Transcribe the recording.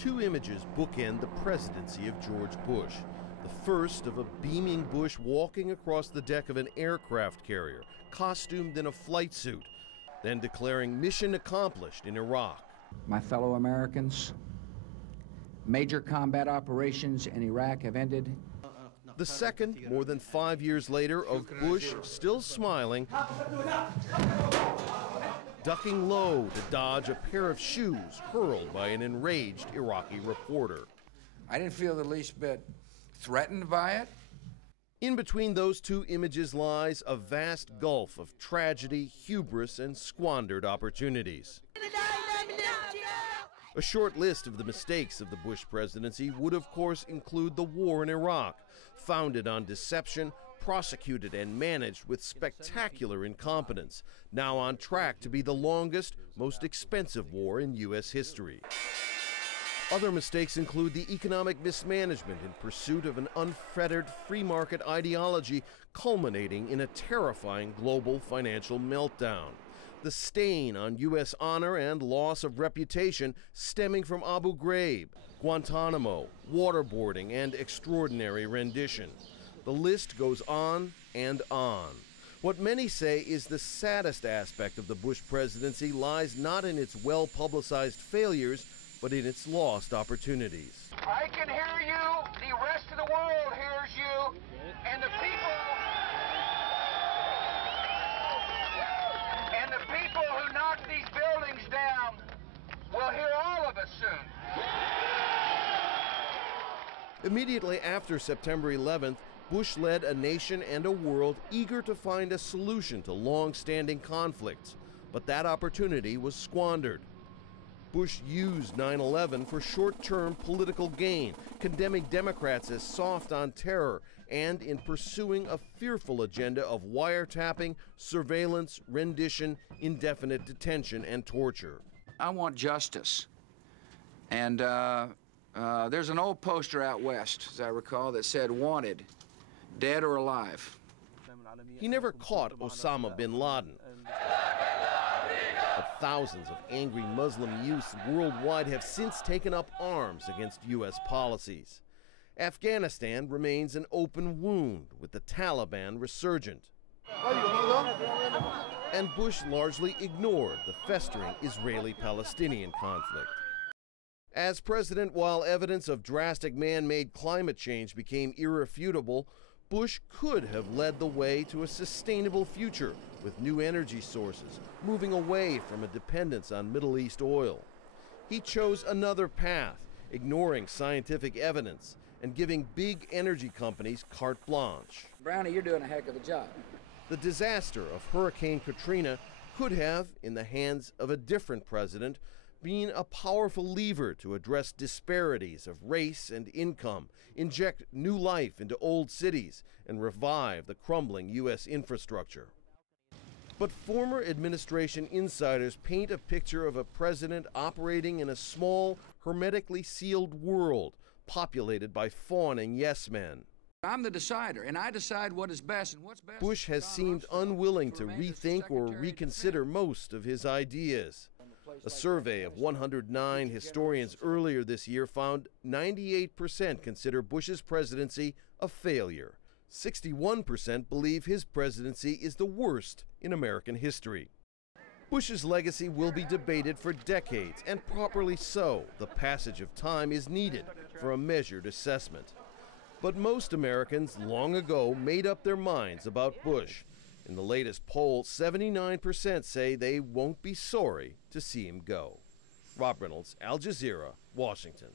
Two images bookend the presidency of George Bush. The first of a beaming Bush walking across the deck of an aircraft carrier, costumed in a flight suit, then declaring mission accomplished in Iraq. My fellow Americans, major combat operations in Iraq have ended. The second, more than 5 years later, of Bush still smiling, ducking low to dodge a pair of shoes hurled by an enraged Iraqi reporter. I didn't feel the least bit threatened by it. In between those two images lies a vast gulf of tragedy, hubris, and squandered opportunities. A short list of the mistakes of the Bush presidency would, of course, include the war in Iraq, founded on deception, prosecuted and managed with spectacular incompetence, now on track to be the longest, most expensive war in U.S. history. Other mistakes include the economic mismanagement in pursuit of an unfettered free market ideology culminating in a terrifying global financial meltdown. The stain on U.S. honor and loss of reputation stemming from Abu Ghraib, Guantanamo, waterboarding, and extraordinary rendition. The list goes on and on. What many say is the saddest aspect of the Bush presidency lies not in its well-publicized failures, but in its lost opportunities. I can hear you, the rest of the world hears you, and the people who knock these buildings down will hear all of us soon. Immediately after September 11th, Bush led a nation and a world eager to find a solution to long-standing conflicts, but that opportunity was squandered. Bush used 9/11 for short-term political gain, condemning Democrats as soft on terror, and in pursuing a fearful agenda of wiretapping, surveillance, rendition, indefinite detention, and torture. I want justice. And there's an old poster out west, as I recall, that said, "Wanted, dead or alive." He never caught Osama bin Laden. But thousands of angry Muslim youths worldwide have since taken up arms against U.S. policies. Afghanistan remains an open wound, with the Taliban resurgent. And Bush largely ignored the festering Israeli-Palestinian conflict. As president, while evidence of drastic man-made climate change became irrefutable, Bush could have led the way to a sustainable future with new energy sources, moving away from a dependence on Middle East oil. He chose another path, ignoring scientific evidence and giving big energy companies carte blanche. Brownie, you're doing a heck of a job. The disaster of Hurricane Katrina could have, in the hands of a different president, been a powerful lever to address disparities of race and income, inject new life into old cities, and revive the crumbling U.S. infrastructure. But former administration insiders paint a picture of a president operating in a small, hermetically sealed world populated by fawning yes-men. I'm the decider, and I decide what is best and what's best. Bush has seemed unwilling to rethink or reconsider most of his ideas. A survey of 109 historians earlier this year found 98% consider Bush's presidency a failure. 61% believe his presidency is the worst in American history. Bush's legacy will be debated for decades, and properly so. The passage of time is needed for a measured assessment. But most Americans long ago made up their minds about Bush. In the latest poll, 79% say they won't be sorry to see him go. Rob Reynolds, Al Jazeera, Washington.